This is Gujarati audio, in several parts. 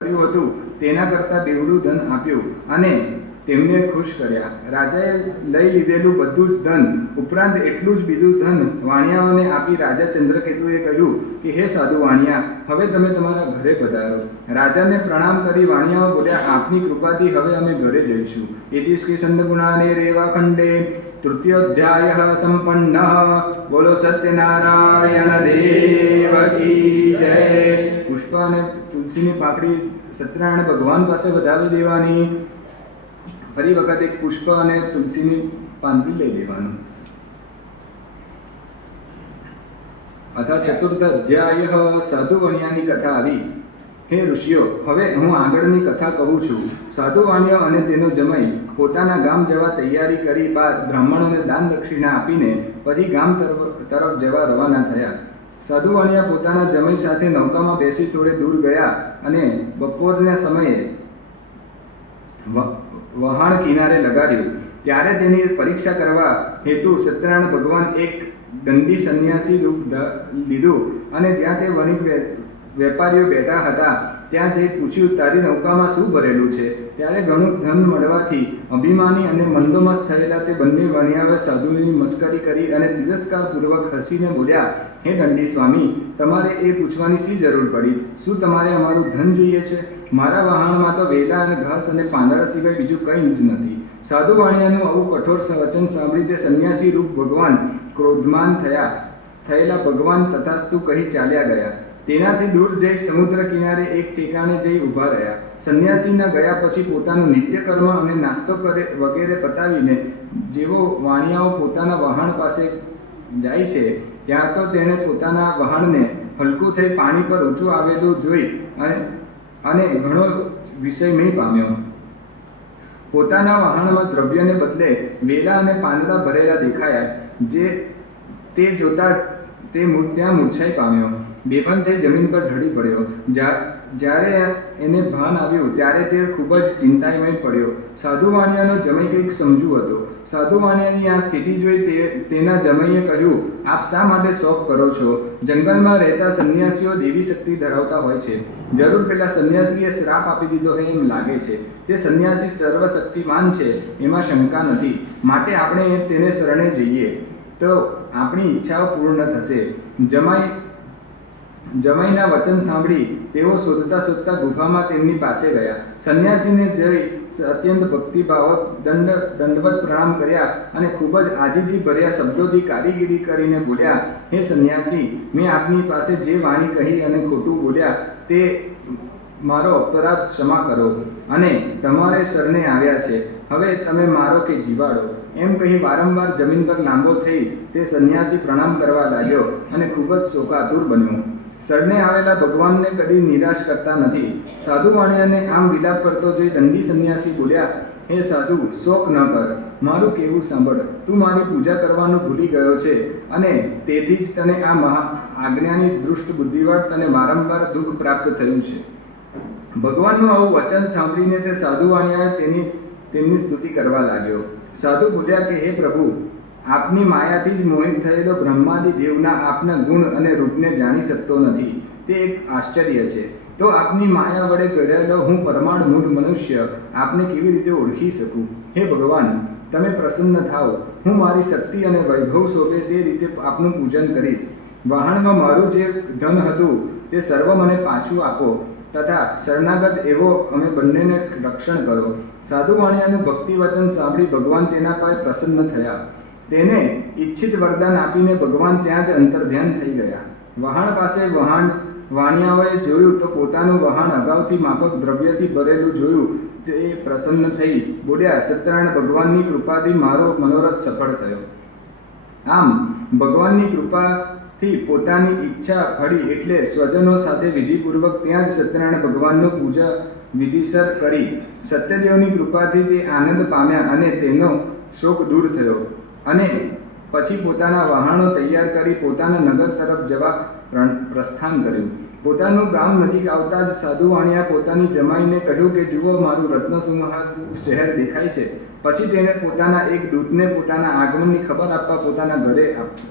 કર્યું હતું તેના કરતાં બેવડું ધન આપ્યું અને તેમને ખુશ કર્યા. રાજાએ લઈ લીધેલું બધું જ ધન ઉપરાંત એટલું જ બીજું ધન વાણિયાઓને આપી રાજા ચંદ્રકેતુએ કહ્યું કે હે સાધુ વાણિયા, હવે તમે તમારા ઘરે પધારો. રાજાને પ્રણામ કરી વાણિયાઓ બોલ્યા, આપની કૃપાથી હવે અમે ઘરે જઈશું. ઇતિ શ્રી સ્કંદપુરાણે રેવાખંડે તૃતીયોધ્યાય સંપન્ન. બોલો સત્યનારાયણ દેવ કી જય. પુષ્પ અને તુલસીની પાકડી સત્યનારાયણ ભગવાન પાસે વધાવી દેવાની. ફરી વખત એક પુષ્પ અને તુલસીની પાંદડી લઈ લેવાનું. અથવા ચતુર્થ અધ્યાય સાધુ વાણિયાની કથા આવી. હે ઋષિઓ, હવે હું આગળની કથા કહું છું. સાધુ વાણિયા અને તેનો જમાઈ પોતાના ગામ જવા તૈયારી કરી બાદ બ્રાહ્મણોને દાન દક્ષિણા આપીને પછી ગામ તરફ જવા રવાના થયા. સાધુ વાણિયા પોતાના જમાઈ સાથે નૌકામાં બેસી થોડે દૂર ગયા અને બપોરના સમયે વહાણ કિનારે લગાડ્યું. ત્યારે તેની પરીક્ષા કરવા હેતુ સત્યનારાયણ ભગવાન એક દંડી સંન્યાસી રૂપ લીધું અને જ્યાં તે વણિક વેપારીઓ બેઠા હતા ત્યાં જઈ પૂછ્યું, તારી નૌકામાં શું ભરેલું છે? ત્યારે ઘણું ધન મળવાથી અભિમાની અને મંદોમસ્ત થયેલા તે બંને વાણિયાઓએ સાધુની મસ્કરી કરી અને તિરસ્કારપૂર્વક હસીને બોલ્યા, હે દંડી સ્વામી, તમારે એ પૂછવાની શી જરૂર પડી? શું તમારે અમારું ધન જોઈએ છે? મારા વહાણમાં તો વેલા અને ઘાસ અને પાંદડા સિવાય બીજું કંઈ જ નથી. સાધુ વાણિયાનું આવું કઠોર વચન સાંભળી તે સંન્યાસી રૂપ ભગવાન ક્રોધમાન થયેલા ભગવાન તથાસ્તુ કહી ચાલ્યા ગયા. તેનાથી દૂર જઈ સમુદ્ર કિનારે એક ઠેકાણે જઈ ઊભા રહ્યા. સંન્યાસીના ગયા પછી પોતાનું નિત્યકર્મ અને નાસ્તો વગેરે પતાવીને જેવો વાણિયાઓ પોતાના વહાણ પાસે જાય છે ત્યાં તો તેણે પોતાના વહાણને હલકું થઈ પાણી પર ઊંચું આવેલું જોઈ અને ઘણો વિસ્મય પામ્યો. પોતાના વહાણમાં દ્રવ્યને બદલે વેલા અને પાંદડા ભરેલા દેખાયા. તે જોતા તે ત્યાં મૂર્છાઈ પામ્યો. બેભાન થઈ જમીન પર ઢળી પડ્યો. જ્યારે એને ભાન આવ્યું ત્યારે તે ખૂબ જ ચિંતામય પડ્યો. સાધુ વાણિયાનો જમાઈ કંઈક સમજુ હતો. સાધુ વાણિયાની આ સ્થિતિ જોઈ તેના જમાઈએ કહ્યું, આપ શા માટે શોક કરો છો? જંગલમાં રહેતા સંન્યાસીઓ દેવી શક્તિ ધરાવતા હોય છે. જરૂર પેલા સંન્યાસીએ શ્રાપ આપી દીધો હોય એમ લાગે છે. તે સંન્યાસી સર્વશક્તિમાન છે એમાં શંકા નથી. માટે આપણે તેને શરણે જઈએ તો આપણી ઈચ્છાઓ પૂર્ણ થશે. જમાઈના વચન સાંભળી તેઓ શોધતા શોધતા ગુફામાં તેમની પાસે ગયા. સંન્યાસીને જઈ અત્યંત ભક્તિભાવક દંડવત પ્રણામ કર્યા અને ખૂબ જ આજીજી ભર્યા શબ્દોથી કારીગીરી કરીને બોલ્યા, હે સંન્યાસી, મેં આપની પાસે જે વાણી કહી અને ખોટું બોલ્યા તે મારો અપરાધ ક્ષમા કરો અને તમારે શરણે આવ્યા છે. હવે તમે મારો કે જીવાડો. એમ કહી વારંવાર જમીન પર લાંબો થઈ તે સંન્યાસી પ્રણામ કરવા લાગ્યો અને ખૂબ જ શોકાતુર બન્યો. શરણે આવેલા ભગવાનને કદી નિરાશ કરતા નથી. સાધુ વાણિયાને આમ વિલાપ કરતો જોઈ દંડી સંન્યાસી બોલ્યા, હે સાધુ, શોક ન કર. મારું કહેવું સાંભળ. તું મારી પૂજા કરવાનું ભૂલી ગયો છે અને તેથી જ તને આ આજ્ઞાની દૃષ્ટ બુદ્ધિવાળ તને વારંવાર દુઃખ પ્રાપ્ત થયું છે. ભગવાનનું આવું વચન સાંભળીને તે સાધુ વાણિયાએ તેમની સ્તુતિ કરવા લાગ્યો. સાધુ બોલ્યા કે હે પ્રભુ, આપની માયાથી જ મોહિત થયેલો બ્રહ્માદિ દેવના આપના ગુણ અને રૂપને જાણી શકતો નથી. તે એક આશ્ચર્ય છે. તો આપની માયા વડે ઘેરાયેલો હું પરમાણુ મૂળ મનુષ્ય આપને કેવી રીતે ઓળખી શકું? હે ભગવાન, તમે પ્રસન્ન થાઓ. હું મારી શક્તિ અને વૈભવ શોભે તે રીતે આપનું પૂજન કરીશ. વહાણમાં મારું જે ધન હતું તે સર્વ મને પાછું આપો તથા શરણાગત એવો અમે બંનેને રક્ષણ કરો. સાધુ વાણિયાનું ભક્તિ વચન સાંભળી ભગવાન તેના પર પ્રસન્ન થયા. તેને ઈચ્છિત વરદાન આપીને ભગવાન ત્યાં જ અંતર્ધ્યાન થઈ ગયા. વહાણ પાસે વાણિયાઓએ જોયું તો પોતાનું વહાણ અગાઉથી માફક દ્રવ્યથી ભરેલું જોયું તે પ્રસન્ન થઈ બોલ્યા, સત્યનારાયણ ભગવાનની કૃપાથી મારો મનોરથ સફળ થયો. આમ ભગવાનની કૃપાથી પોતાની ઈચ્છા ફળી એટલે સ્વજનો સાથે વિધિપૂર્વક ત્યાં જ સત્યનારાયણ ભગવાનનું પૂજા વિધિસર કરી. સત્યદેવની કૃપાથી તે આનંદ પામ્યા અને તેનો શોક દૂર થયો અને પછી પોતાના વહાણો તૈયાર કરી પોતાના નગર તરફ જવા પ્રસ્થાન કર્યું. પોતાનું ગામ નજીક આવતા જ સાધુ વાણિયા પોતાની જમાઈને કહ્યું કે જુઓ, મારું રત્નસુમહાર શહેર દેખાય છે. પછી તેણે પોતાના એક દૂતને પોતાના આગમનની ખબર આપવા પોતાના ઘરે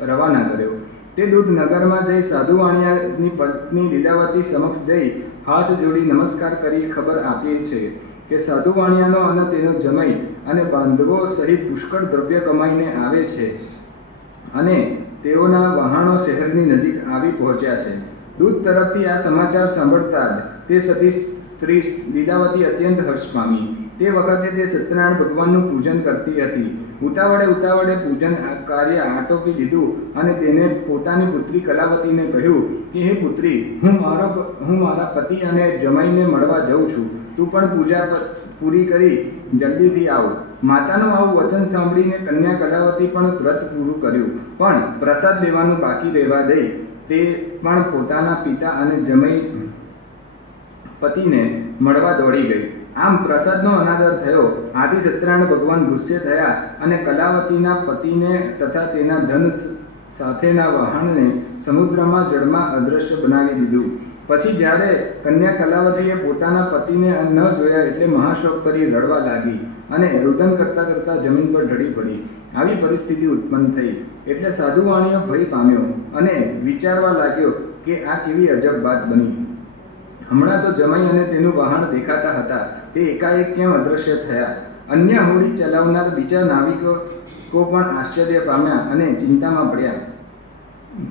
રવાના કર્યો. તે દૂત નગરમાં જઈ સાધુ વાણિયાની પત્ની લીલાવતી સમક્ષ જઈ હાથ જોડી નમસ્કાર કરી ખબર આપી છે કે સાધુ વાણિયાનો અને તેનો જમાઈ અને બાંધવો સહિત પુષ્કળ દ્રવ્ય કમાઈને આવે છે અને તેઓના વહાણો શહેરની નજીક આવી પહોંચ્યા છે. દૂત તરફથી આ સમાચાર સાંભળતા જ તે સતી સ્ત્રી લીલાવતી અત્યંત હર્ષ પામી. તે વખતે તે સત્યનારાયણ ભગવાનનું પૂજન કરતી હતી. ઉતાવળે પૂજન કાર્ય આટોપી લીધું અને તેને પોતાની પુત્રી કલાવતીને કહ્યું કે હે પુત્રી, હું મારા પતિ અને જમાઈને મળવા જઉં છું. તું પણ પૂજા પૂરી કરી જલ્દીથી આવ. માતાનું આવું વચન સાંભળીને કન્યા કલાવતી પણ વ્રત પૂરું કર્યું, પણ પ્રસાદ લેવાનું બાકી રહેવા દઈ તે પણ પોતાના પિતા અને જમાઈ પતિને મળવા દોડી ગઈ. આમ પ્રસાદનો અનાદર થયો. આથી સત્યનારાયણ ભગવાન ગુસ્સે થયા અને કલાવતીના પતિને તથા તેના ધન સાથેના વહાણને સમુદ્રમાં જળમાં અદૃશ્ય બનાવી દીધું. પછી જ્યારે કન્યા કલાવતીએ પોતાના પતિને ન જોયા એટલે મહાશોક કરી રડવા લાગી અને રુદન કરતાં કરતાં જમીન પર ઢળી પડી. આવી પરિસ્થિતિ ઉત્પન્ન થઈ એટલે સાધુ વાણિયો ભય પામ્યો અને વિચારવા લાગ્યો કે આ કેવી અજબ વાત બની. હમણાં તો જમાઈ અને તેનું વહાણ દેખાતા હતા, તે એકાએક કેમ અદૃશ્ય થયા? અન્ય હોડી ચલાવનાર બીજા નાવિકો પણ આશ્ચર્ય પામ્યા અને ચિંતામાં પડ્યા.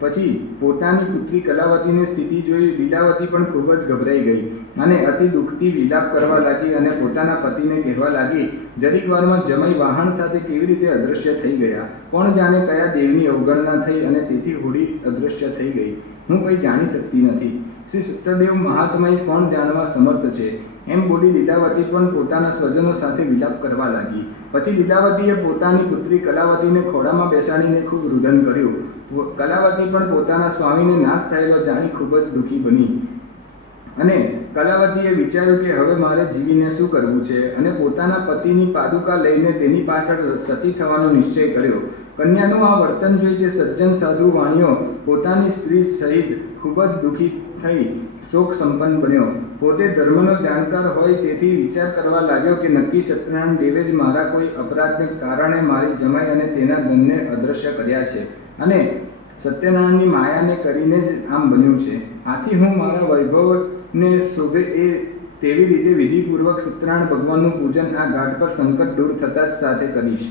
પછી પોતાની પુત્રી કલાવતીની સ્થિતિ જોઈ લીલાવતી પણ ખૂબ જ ગભરાઈ ગઈ અને અતિ દુઃખથી વિલાપ કરવા લાગી અને પોતાના પતિને કહેવા લાગી, જરીક વારમાં જમાઈ વાહન સાથે કેવી રીતે અદૃશ્ય થઈ ગયા? કોણ જાણે કયા દેવની અવગણના થઈ અને તેથી હોડી અદૃશ્ય થઈ ગઈ? હું કંઈ જાણી શકતી નથી. શ્રી સૂત્રદેવ મહાત્માએ કોણ જાણવા સમર્થ છે? એમ બોલી લીલાવતી પણ પોતાના સ્વજનો સાથે વિલાપ કરવા લાગી. પછી લીલાવતીએ પોતાની પુત્રી કલાવતીને ખોળામાં બેસાડીને ખૂબ રુદન કર્યું. કલાવતી પણ પોતાના સ્વામીને નાશ થયેલો જાણી ખૂબ જ દુઃખી બની અને કલાવતીએ વિચાર્યું કે હવે મારે જીવીને શું કરવું છે અને પોતાના પતિની પાદુકા લઈને તેની પાછળ સતી થવાનો નિશ્ચય કર્યો. કન્યાનું આ વર્તન જોઈ તે સજ્જન સાધુ વાણિયો પોતાની સ્ત્રી સહિત ખૂબ જ દુઃખી થઈ શોક સંપન્ન બન્યો. પોતે ધર્મનો જાણકાર હોય તેથી વિચાર કરવા લાગ્યો કે નક્કી સત્યનારાયણ દેવે જ મારા કોઈ અપરાધને કારણે મારી જમાઈ અને તેના ધનને અદૃશ્ય કર્યા છે અને સત્યનારાયણની માયાને કરીને જ આમ બન્યું છે. આથી હું મારા વૈભવને શોભે એ તેવી રીતે વિધિપૂર્વક સત્યનારાયણ ભગવાનનું પૂજન આ ઘાટ પર સંકટ દૂર થતાં જ સાથે કરીશ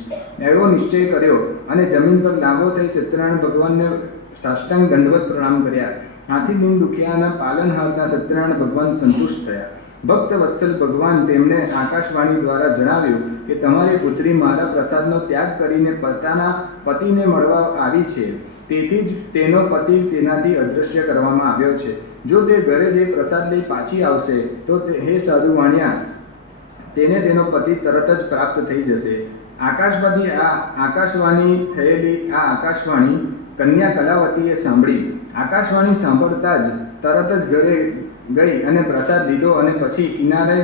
એવો નિશ્ચય કર્યો અને જમીન પર લાંબો થઈ સત્યનારાયણ ભગવાનને સાષ્ટાંગ દંડવત પ્રણામ કર્યા. આથી દિન દુખિયાના પાલનહારના સત્યનારાયણ ભગવાન સંતુષ્ટ થયા. ભક્ત વત્સલ ભગવાન તેમણે આકાશવાણી દ્વારા જણાવ્યું કે તમારી પુત્રી મારા પ્રસાદનો ત્યાગ કરીને પોતાના પતિને મળવા આવી છે, તેથી જ તેનો પતિ તેનાથી અદૃશ્ય કરવામાં આવ્યો છે. જો તે ઘરે જે પ્રસાદ લઈ પાછી આવશે તો હે સાધુ વાણિયા, તેને તેનો પતિ તરત જ પ્રાપ્ત થઈ જશે. આકાશવાણી થયેલી આ આકાશવાણી કન્યા કલાવતીએ સાંભળી. આકાશવાણી સાંભળતા જ તરત જ ઘરે ગઈ અને પ્રસાદ લીધો અને પછી કિનારે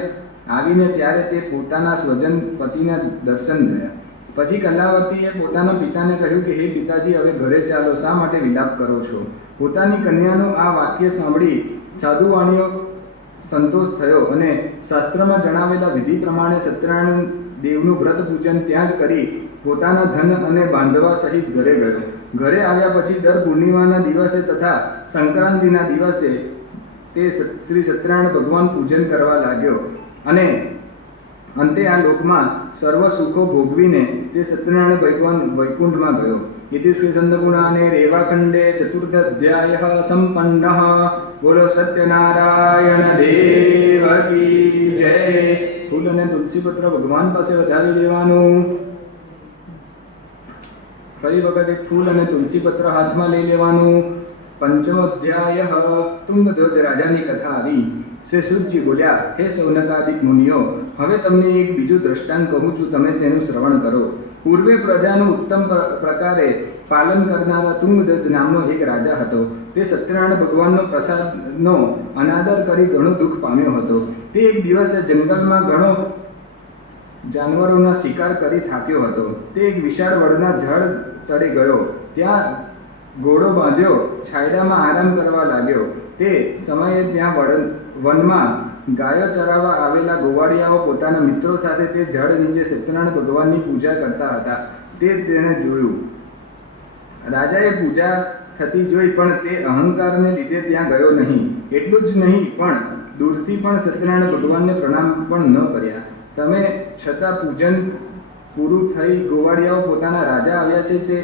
આવીને ત્યારે તે પોતાના સ્વજન પતિના દર્શન થયા. પછી કલાવતીએ પોતાના પિતાને કહ્યું કે હે પિતાજી, હવે ઘરે ચાલો, શા માટે વિલાપ કરો છો? પોતાની કન્યાનું આ વાક્ય સાંભળી સાધુ વાણિયો સંતોષ થયો અને શાસ્ત્રમાં જણાવેલા વિધિ પ્રમાણે સત્યનારાયણ દેવનું વ્રત પૂજન ત્યાં જ કરી પોતાના ધન અને બાંધવા સહિત ઘરે ગયો. ઘરે આવ્યા પછી દર પૂર્ણિમાના દિવસે તથા સંક્રાંતિના દિવસે તે શ્રી સત્યનારાયણ ભગવાન પૂજન કરવા લાગ્યો અને અંતે આ લોકમાં સર્વ સુખો ભોગવીને તે સત્યનારાયણ ભગવાન વૈકુંઠમાં ગયો. ઇતિ શ્રી સંદપુરાણે રેવાખંડે ચતુર્થ અધ્યાય સંપન્ન. બોલો સત્યનારાયણ દેવ કી જય. ફૂલ અને તુલસીપત્ર ભગવાન પાસે વધાવી દેવાનું. ફરી વખત એક ફૂલ અને તુલસીપત્ર હાથમાં લઈ લેવાનું. પંચમો અધ્યાય તુંગધ્વજ રાજાની કથા આવી. શ્રી સૂતજી બોલ્યા, હે સૌનકાદિક મુનિઓ, હવે તમને એક બીજું દ્રષ્ટાંત કહું છું, તમે તેનું શ્રવણ કરો. પૂર્વે પ્રજાનું ઉત્તમ પ્રકારે પાલન કરનારા તુંગધ્વજ નામનો એક રાજા હતો. તે સત્યનારાયણ ભગવાનનો પ્રસાદનો અનાદર કરી ઘણું દુઃખ પામ્યો હતો. તે એક દિવસે જંગલમાં ઘણો જાનવરોના શિકાર કરી થાક્યો હતો. તે એક વિશાળ વડના ઝાડ તળે ગયો. ત્યાં ઘોડો બાંધ્યો, છાયડામાં આરામ કરવા લાગ્યો. તે સમયે ત્યાં વનમાં ગાયો ચરાવવા આવેલા ગોવાળિયાઓ પોતાના મિત્રો સાથે તે ઝાડ નીચે સત્યનારાયણ ભગવાનની પૂજા કરતા હતા. તે તેણે જોયું. રાજાએ પૂજા થતી જોઈ પણ તે અહંકારને લીધે ત્યાં ગયો નહીં. એટલું જ નહીં પણ દૂરથી પણ સત્યનારાયણ ભગવાનને પ્રણામ પણ ન કર્યા. તમે છતાં પૂજન પૂરું થઈ ગોવાળિયાઓ પોતાના રાજા આવ્યા છે તે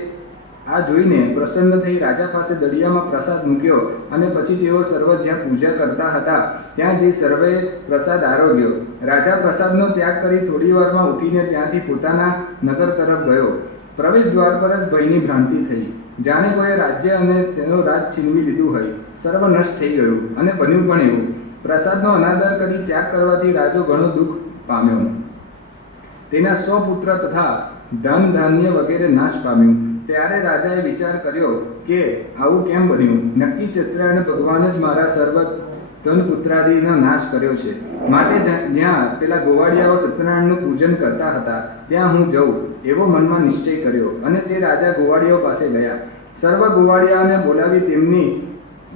આ જોઈને પ્રસન્ન થઈ રાજા પાસે દળિયામાં પ્રસાદ મૂક્યો અને પછી તેઓ સર્વ જ્યાં પૂજા કરતા હતા ત્યાં જઈ સર્વે પ્રસાદ આરોગ્યો. રાજા પ્રસાદનો ત્યાગ કરી થોડી વારમાં ઉઠીને ત્યાંથી પોતાના નગર તરફ ગયો. પ્રવેશ દ્વાર પર જ ભયની ભ્રાંતિ થઈ, જાણે કોઈ રાજ્ય અને તેનો રાજ છીનવી લીધું હોય. સર્વ નષ્ટ થઈ ગયું અને બન્યું પણ એવું. પ્રસાદનો અનાદર કરી ત્યાગ કરવાથી રાજો ઘણો દુઃખ પામ્યો. તેના સ્વપુત્ર તથા ધન ધાન્ય વગેરે નાશ પામ્યું. ત્યારે રાજાએ વિચાર કર્યો કે આવું કેમ બન્યું? નક્કી સત્યનારાયણ ભગવાને જ મારા સર્વ ધન પુત્રાદિનો નાશ કર્યો છે. માટે જ્યાં પેલા ગોવાળિયાઓ સત્યનારાયણનું પૂજન કરતા હતા ત્યાં હું જઉં એવો મનમાં નિશ્ચય કર્યો અને તે રાજા ગોવાળિયાઓ પાસે ગયા. સર્વ ગોવાળિયાઓને બોલાવી તેમની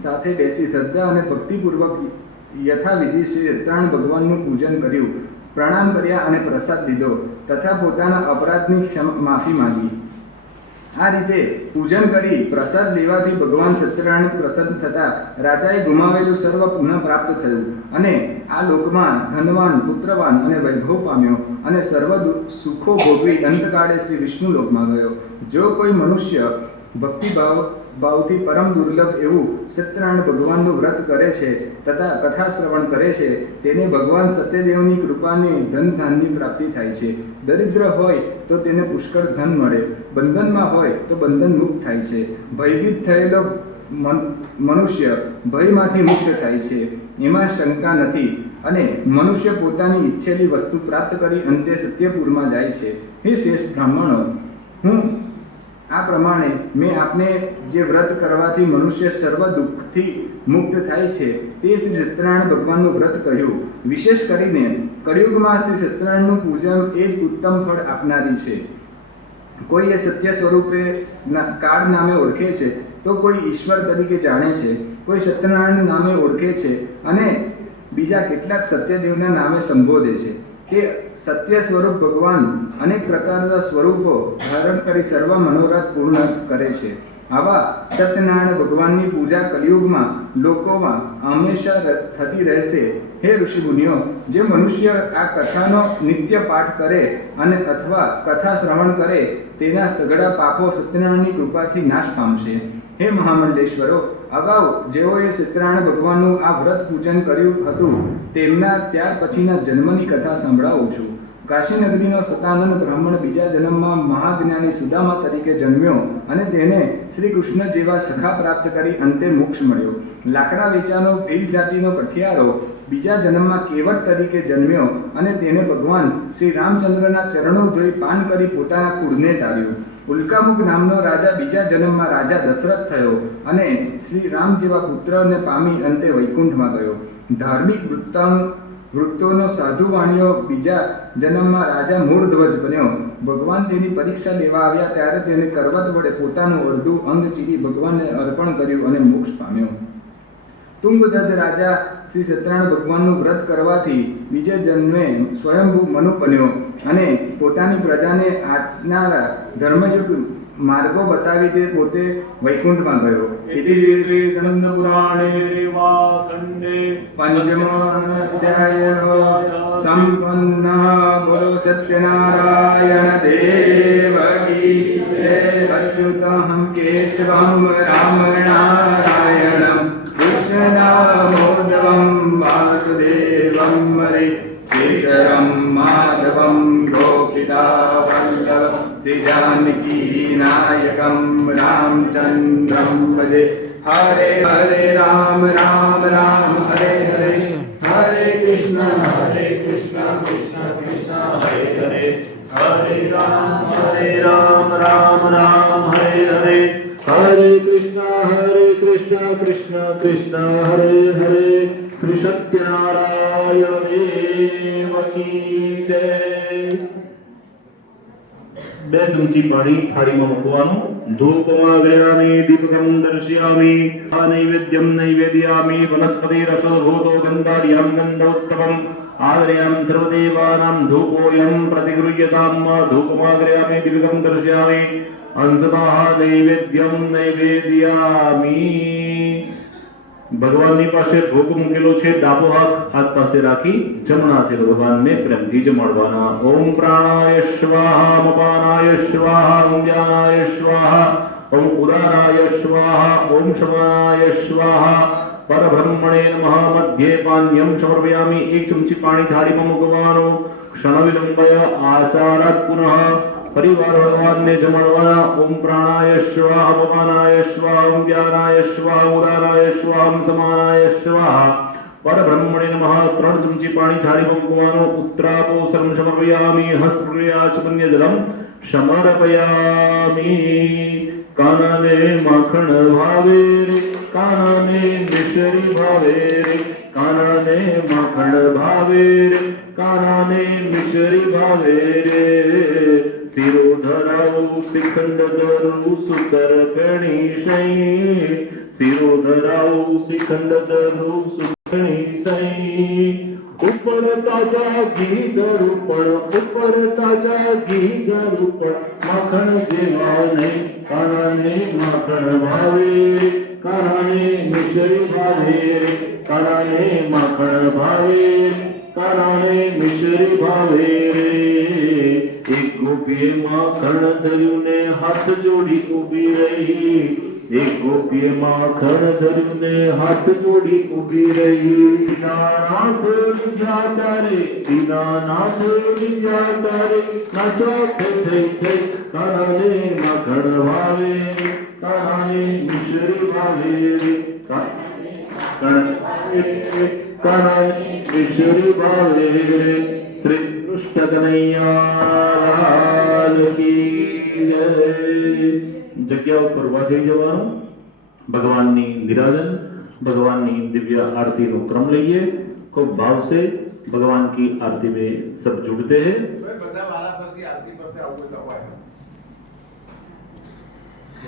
સાથે બેસી શ્રદ્ધા અને ભક્તિપૂર્વક યથાવિધિ શ્રી સત્યનારાયણ ભગવાનનું પૂજન કર્યું, પ્રણામ કર્યા અને પ્રસાદ લીધો તથા પોતાના અપરાધની માફી માંગી. આ રીતે પૂજન કરી પ્રસાદ લેવાથી ભગવાન સત્યનારાયણ પ્રસન્ન થતા રાજાએ ગુમાવેલું સર્વ પુનઃ પ્રાપ્ત થયું અને આ લોકમાં ધનવાન, પુત્રવાન અને વૈભવ પામ્યો અને સર્વ સુખો ભોગવી અંતકાળે શ્રી વિષ્ણુ લોકમાં ગયો. જો કોઈ મનુષ્ય ભક્તિભાવથી પરમ દુર્લભ એવું સત્યનારાયણ ભગવાનનું વ્રત કરે છે તથા કથા શ્રવણ કરે છે તેને ભગવાન સત્યદેવની કૃપાની ધન ધાનની પ્રાપ્તિ થાય છે. દરિદ્ર હોય તો તેને પુષ્કળ ધન મળે, બંધનમાં હોય તો બંધન મુક્ત થાય છે. ભયભીત થયેલો મનુષ્ય ભયમાંથી મુક્ત થાય છે, એમાં શંકા નથી અને મનુષ્ય પોતાની ઈચ્છેલી વસ્તુ પ્રાપ્ત કરી અંતે સત્યપુરમાં જાય છે. હે શ્રેષ્ઠ બ્રાહ્મણો, હું આ પ્રમાણે મેં આપને જે વ્રત કરવાથી મનુષ્ય સર્વ દુઃખથી મુક્ત થાય છે તે શ્રી સત્યનારાયણ ભગવાનનું વ્રત કહ્યું. વિશેષ કરીને કળિયુગમાં શ્રી સત્યનારાયણનું પૂજન એ જ ઉત્તમ ફળ આપનારી છે. કોઈ એ સત્ય સ્વરૂપે કાળ નામે ઓળખે છે તો કોઈ ઈશ્વર તરીકે જાણે છે, કોઈ સત્યનારાયણ નામે ઓળખે છે અને બીજા કેટલાક સત્યદેવના નામે સંબોધે છે. તે સત્ય સ્વરૂપ ભગવાન અનેક પ્રકારના સ્વરૂપો ધારણ કરી સર્વ મનોરથ પૂર્ણ કરે છે. આવા સત્યનારાયણ ભગવાનની પૂજા કલિયુગમાં લોકોમાં હંમેશા થતી રહેશે. હે ઋષિમુનિઓ, જે મનુષ્ય આ કથાનો નિત્ય પાઠ કરે અને અથવા કથા શ્રવણ કરે તેના સઘળા પાપો સત્યનારાયણની કૃપાથી નાશ પામશે. હે મહામંડલેશ્વરો, અગાઉ જેઓએ સત્યનારાયણ ભગવાનનું આ વ્રત પૂજન કર્યું હતું તેમના ત્યાર પછીના જન્મની કથા સંભળાવું છું. કાશીનગરીનો સતાનંદ બ્રાહ્મણ બીજા જન્મમાં મહાજ્ઞાની સુદામા તરીકે જન્મ્યો અને તેને શ્રી કૃષ્ણ જેવા સખા પ્રાપ્ત કરી અંતે મોક્ષ મળ્યો. લાકડા વેચાનો ભીલ જાતિનો કઠિયારો બીજા જન્મમાં કેવટ તરીકે જન્મ્યો અને તેને ભગવાન શ્રી રામચંદ્રના ચરણો ધોઈ પાન કરી પોતાના કુળને તાર્યું. ઉલ્કામુખ નામનો રાજા બીજા જન્મમાં રાજા દશરથ થયો અને શ્રી રામ જેવા પુત્રને પામી અંતે વૈકુંઠમાં ગયો. ધાર્મિક વૃત્તોનો સાધુ વાણિયો બીજા જન્મમાં રાજા મૂળધ્વજ બન્યો. ભગવાન તેની પરીક્ષા લેવા આવ્યા ત્યારે તેને કરવત વડે પોતાનું અડધું અંગ ચીરી ભગવાનને અર્પણ કર્યું અને મોક્ષ પામ્યો. તુંગધ્વજ રાજા શ્રી સત્યનારાયણ ભગવાનનું વ્રત કરવાથી બીજે જન્મે સ્વયંભૂ મનુ બન્યો અને પોતાની પ્રજાને આચનારા ધર્મયુગ માર્ગો બતાવી તે પોતે વૈકુંઠમાં ગયો. ઇતિ શ્રી સ્કંદ પુરાણે ખંડે પંચમોऽધ્યાયઃ સંપન્નઃ. બોલો સત્યનારાયણ દેવ કી જય. અચ્યુતં કેશવં રામ નારાયણં કૃષ્ણદામોદરં વાસુદેવં હરે. શ્રીધરં માધવં ગોપિકાવલ્લભ શ્રી જાનકી નાયકં રામચંદ્રં ભજે. હરે હરે રામ રામ રામ હરે હરે. હરે કૃષ્ણ કૃષ્ણ કૃષ્ણ હરે હરે. હરે રામ રામ રામ હરે હરે. હરે કૃષ્ણ કૃષ્ણ કૃષ્ણ હરે હરે. શ્રી સત્યનારાયણ દેવ કી જય. બે ચમચી પાણી થાળીમાં મૂકવાનું. ધૂપમાગ્રયામિ દીપકં દર્શયામિ. આ નૈવેદ્યમ નૈવેદ્યામિ. વનસ્પતિરસોભૂતો ગંધાર્યં ગંધોત્તમં આદર્યામ સર્વદેવાનાં ધૂપોયં પ્રતિગૃહ્યતામ. ધૂપમાગ્રયામિ દીપકં દર્શયામિ. અંશતઃ નૈવેદ્યમ નૈવેદ્યામિ. ભગવાનની પાસે ભોગ મૂકેલો છે, ડાબો હાથ પાસે રાખી જમણા હાથે ભગવાનને પ્રેમથી જમાડવાના. ઓમ પ્રાણાય સ્વાહા, ઓમ અપાનાય સ્વાહા, ઓમ જ્ઞાનાય સ્વાહા, ઓમ ઉદાનાય સ્વાહા, ઓમ સમાનાય સ્વાહા. પરબ્રહ્મણે નમઃ. મધ્યે પાન્યમ સમર્પયામિ. એક ચમચી પાણી થાળીમાં મૂકવાનું. ક્ષણ વિલંબય આચારાત પુનઃ. પરિવાર ભગવાનને જમાડવાના. ઓમ પ્રાણાય સ્વાહા, ઓમ અપાનાય સ્વાહા, ઓમ જ્ઞાનાય સ્વાહા, ઉદાનાય સ્વાહા, ઓમ સમાનાય સ્વાહા. પરબ્રહ્મણે નમઃ. 3 ચમચી પાણી થાળીમાં મૂકવાનું. ઉત્તરાપો સર્વ સમર્પયામિ. હસ્તપ્રયાચમન્ય જલમ સમર્પયામિ. કાનને માખણ ભાવે રે, કાનને મિશ્રી ભાવે રે, કાનને માખણ ભાવે રે, કાનને મિશ્રી ભાવે રે. શિરો ધરાવું શ્રીખંડ ધરું સુતર કણી સઈ. શિરો ધરાવું શ્રીખંડ ધરું સુકણી સઈ. ઉપર તાજા ઘી ધરું પણ, ઉપર તાજા ઘી ધરું પણ, માખણ જેવા નહીં. કાનાને માખણ ભાવે, કાનાને મિશ્રી ભાવે, કાનાને માખણ ભાવે, કાનાને મિશ્રી ભાવે. એક ગોપીએ માખણ ધર્યું ને હાથ જોડી ઊભી રહી. એક ગોપીએ માખણ ધર્યું ને હાથ જોડી ઊભી રહી. દીનાનાથ વિજાતા રે, દીનાનાથ વિજાતા રે, નાચો થઈ થઈ. કાનાને માખણ ભાવે, કાનાને મિશ્રી ભાવે, કાનાને મિશ્રી ભાવે. શ્રી કૃષ્ણ કનૈયા લાલ કી જય. જગ્યા ઉપર ઉભા થઈ જવાનું. ભગવાનની નિરાજન, ભગવાનની दिव्य आरती નો क्रम લઈએ. खूब भाव से भगवान की आरती में सब जुड़ते हैं. બધા વારા ફરતી આરતી પાસે આવું તો હોય.